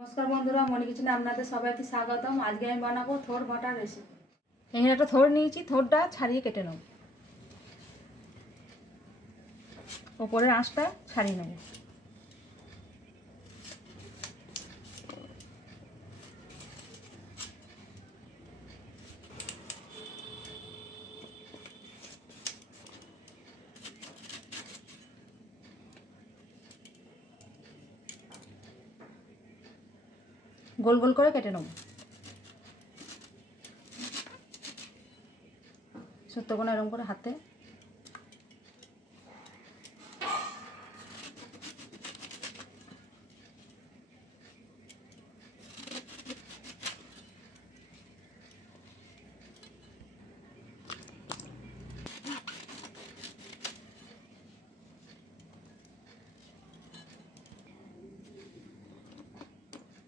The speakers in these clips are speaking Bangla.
नमस्कार बंधुरा मणि किचेने आपनादेर सबाइके स्वागतम। आज के आमि बानाबो थोड़ भाटार रेसिपि। एखाने एकटा थोड़ नियेछि, थोड़टा छाड़िए केटे नेब, ओपरेर आँचटा छाड़िए नेब। गोल गोल करे केटे नेब, सुत्तोगोना एरकम करे हाथे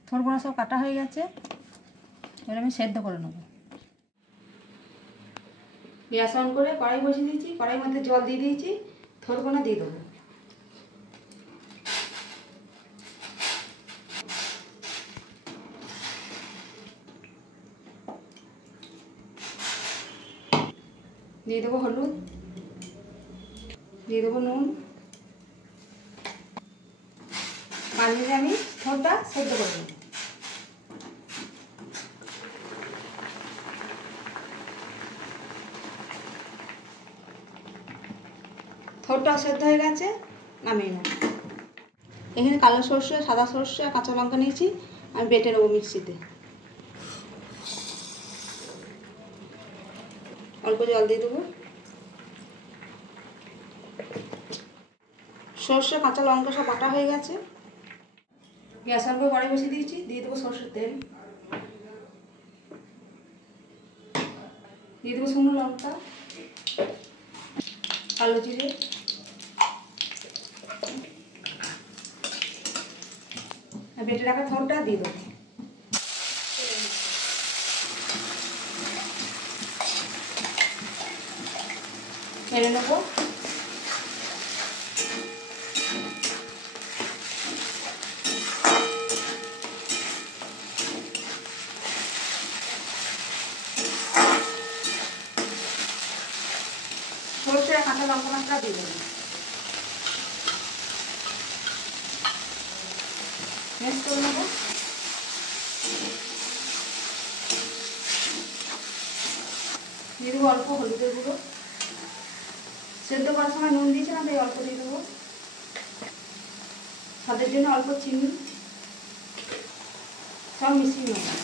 थोड़गोना सब काटा हो गेছে। এবার আমি সেদ্ধ করে নেব। গ্যাস অন করে কড়াই বসিয়ে দিয়েছি, কড়াইয়ের মধ্যে জল দিয়ে দিয়েছি, থোড়গোনা দিয়ে দেবো। দিয়ে দেবো হলুদ, দিয়ে দেবো নুন। বানিয়ে আমি থোড়টা সেদ্ধ করে নেব। থোড়টা সেদ্ধ হয়ে গেছে, নামিয়ে নেব। এখানে কালো সরষে, সাদা সরষে, কাঁচা লঙ্কা নিয়েছি, আমি বেটে নেবো মিক্সিতে। অল্প জল দিয়ে দেবো। সরষে, কাঁচা লঙ্কা সব বাটা হয়ে গেছে। গ্যাস অন করে কড়াই বসিয়ে দিয়েছি, দিয়ে দেবো সরষের তেল, দিয়ে দেবো শুকনো লঙ্কা, কালো জিরে, বেটে রাখা থোড়টা দিয়ে দেবো। ফেলে নেবো। সরষে আর কাঁচা লঙ্কা মাত্রা দিয়ে দেবো। মিক্স করে নেবো। দিয়ে দেবো অল্প হলুদের গুঁড়ো। সেদ্ধ করার সময় নুন দিয়েছিলাম, তাই অল্প দিয়ে দেবো। স্বাদের জন্য অল্প চিনি, সব মিশিয়ে নেবো।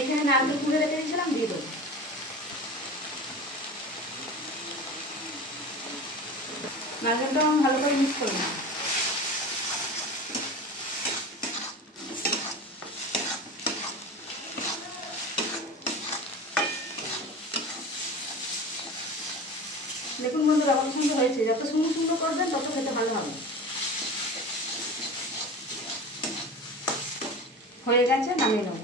এখানে নারকেল কুড়ে রেখে দিয়েছিলাম, দিয়ে দেবো। নারকেলটা আমি ভালো করে মিক্স করে নেব। দেখুন বন্ধুরা কত সুন্দর হয়েছে। যত সুন্দর সুন্দর করবেন তত খেতে ভালো হবে। হয়ে গেছে, নামিয়ে নেব।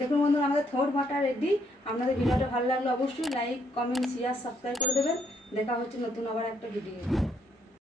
দেখুন বন্ধুরা আমাদের থোড় ভাটা রেডি। আপনাদের ভিডিওটা ভালো লাগলে অবশ্যই লাইক, কমেন্ট, শেয়ার, সাবস্ক্রাইব করে দেবেন। দেখা হচ্ছে নতুন আবার একটা ভিডিও।